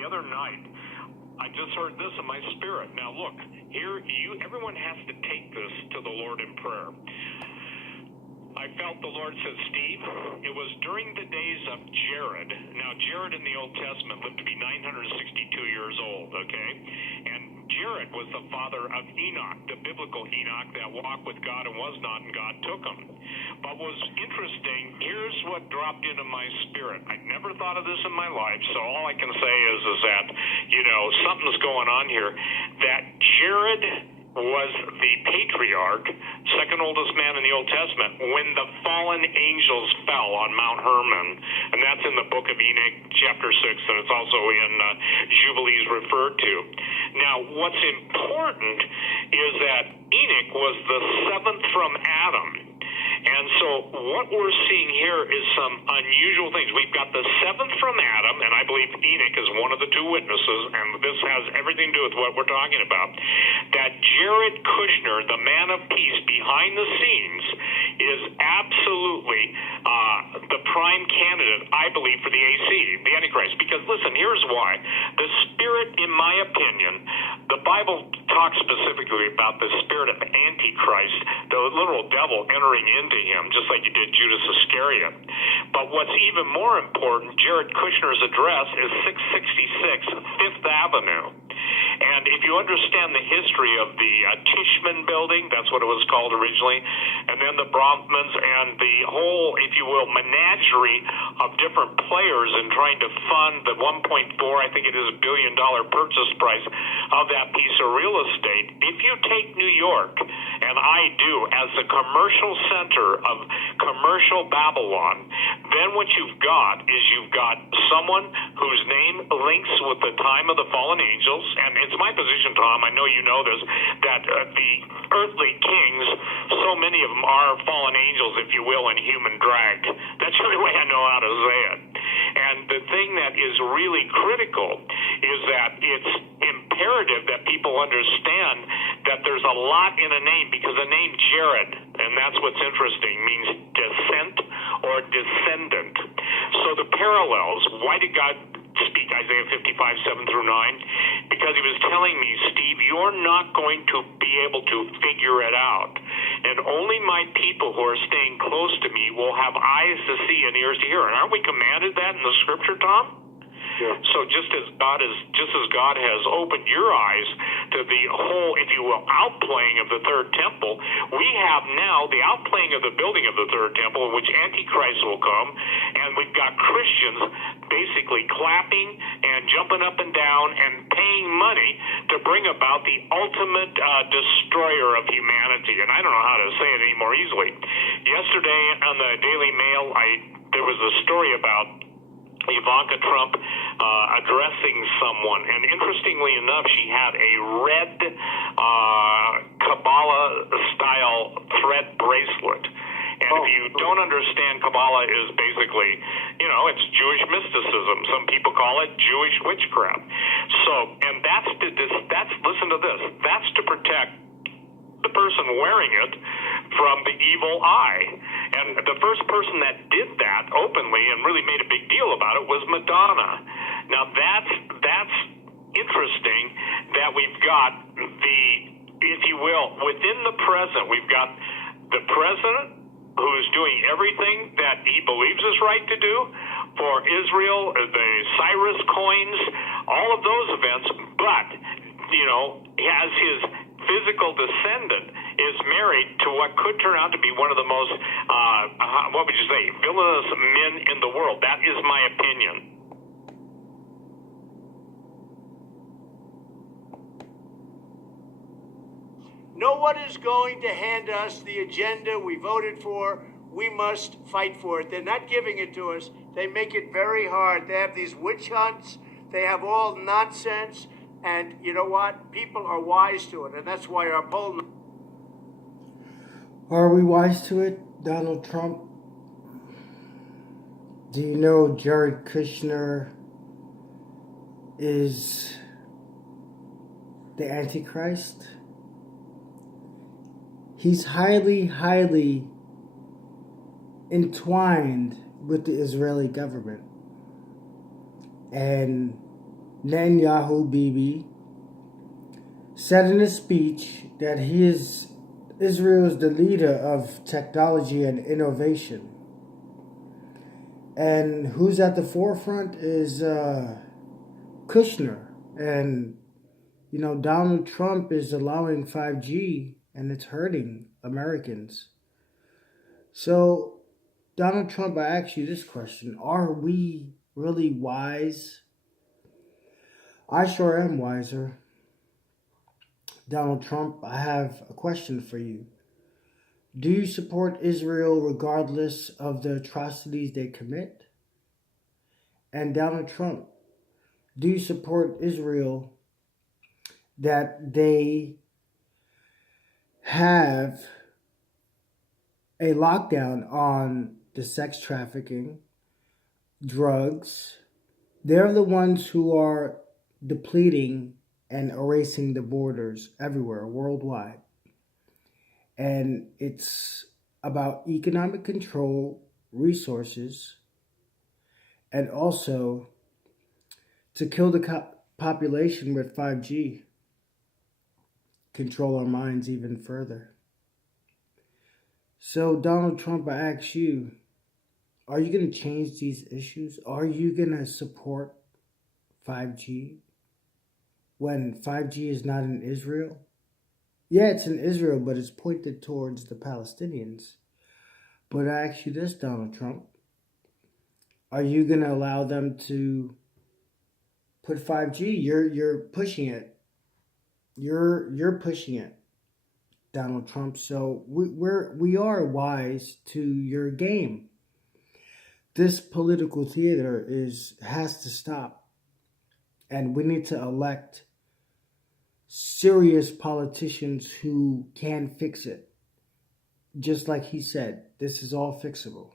The other night, I just heard this in my spirit. Now look, everyone has to take this to the Lord in prayer. I felt the Lord said, Steve, it was during the days of Jared. Now, Jared in the Old Testament lived to be 962 years old, okay? And Jared was the father of Enoch, the biblical Enoch that walked with God and was not, and God took him. But what was interesting, here's what dropped into my spirit. I never thought of this in my life, so all I can say is that, something's going on here. That Jared was the patriarch, second oldest man in the Old Testament, when the fallen angels fell on Mount Hermon. And that's in the book of Enoch, chapter 6, and it's also in Jubilees referred to. Now, what's important is that Enoch was the seventh from Adam. And so what we're seeing here is some unusual things. We've got the seventh from Adam, and I believe Enoch is one of the two witnesses, and this has everything to do with what we're talking about, that Jared Kushner, the man of peace behind the scenes, is absolutely the prime candidate, I believe, for the AC, the Antichrist. Because, listen, here's why. The spirit, in my opinion, the Bible talks specifically about the spirit of Antichrist, the literal devil entering into him, just like he did Judas Iscariot. But what's even more important, Jared Kushner's address is 666 Fifth Avenue. And if you understand the history of the Tishman building, that's what it was called originally, and then the Bronfmans and the whole, if you will, menagerie of different players in trying to fund the 1.4, I think it is, $1 billion purchase price of that piece of real estate. If you take New York, and I do, as the commercial center of commercial Babylon, then what you've got is you've got someone whose name links with the time of the fallen angels, and it's my position, Tom, I know you know this, that the earthly kings, so many of them are fallen angels, if you will, in human drag. That's the only way I know how to say it. And the thing that is really critical is that it's imperative that people understand that there's a lot in a name, because the name Jared, and that's what's interesting, means descent or descendant. So the parallels, why did God speak Isaiah 55, 7 through 9? Because he was telling me, Steve, you're not going to be able to figure it out. And only my people who are staying close to me will have eyes to see and ears to hear. And aren't we commanded that in the scripture, Tom? Yeah. So just as God has opened your eyes to the whole, if you will, outplaying of the third temple, we have now the outplaying of the building of the third temple, in which Antichrist will come, and we've got Christians basically clapping and jumping up and down and paying money to bring about the ultimate destroyer of humanity. And I don't know how to say it any more easily. Yesterday on the Daily Mail, there was a story about Ivanka Trump addressing someone, and interestingly enough, she had a red Kabbalah-style thread bracelet. And if you don't understand, Kabbalah is basically, it's Jewish mysticism. Some people call it Jewish witchcraft. So, and that's listen to this, that's to protect the person wearing it from the evil eye. And the first person that did that openly and really made a big deal about it was Madonna. Now that's interesting that we've got if you will, within the present, we've got the president who's doing everything that he believes is right to do for Israel, the Cyrus coins, all of those events, but, as his physical descendant is married to what could turn out to be one of the most, villainous men in the world. That is my opinion. No one is going to hand us the agenda we voted for. We must fight for it. They're not giving it to us. They make it very hard. They have these witch hunts. They have all nonsense. And you know what? People are wise to it. And that's why our poll... Are we wise to it, Donald Trump? Do you know Jared Kushner is the Antichrist? He's highly, highly entwined with the Israeli government. And Netanyahu Bibi, said in a speech that Israel is the leader of technology and innovation. And who's at the forefront is Kushner. And, Donald Trump is allowing 5G and it's hurting Americans. So, Donald Trump, I ask you this question. Are we really wise? I sure am wiser. Donald Trump, I have a question for you. Do you support Israel regardless of the atrocities they commit? And Donald Trump, do you support Israel that they have a lockdown on the sex trafficking, drugs? They're the ones who are depleting and erasing the borders everywhere, worldwide. And it's about economic control, resources, and also to kill the population with 5G, control our minds even further. So, Donald Trump, I ask you, are you going to change these issues? Are you going to support 5G when 5G is not in Israel? Yeah, it's in Israel, but it's pointed towards the Palestinians. But I ask you this, Donald Trump. Are you going to allow them to put 5G? You're pushing it. You're pushing it, Donald Trump. So we are wise to your game. This political theater has to stop. And we need to elect serious politicians who can fix it. Just like he said, this is all fixable.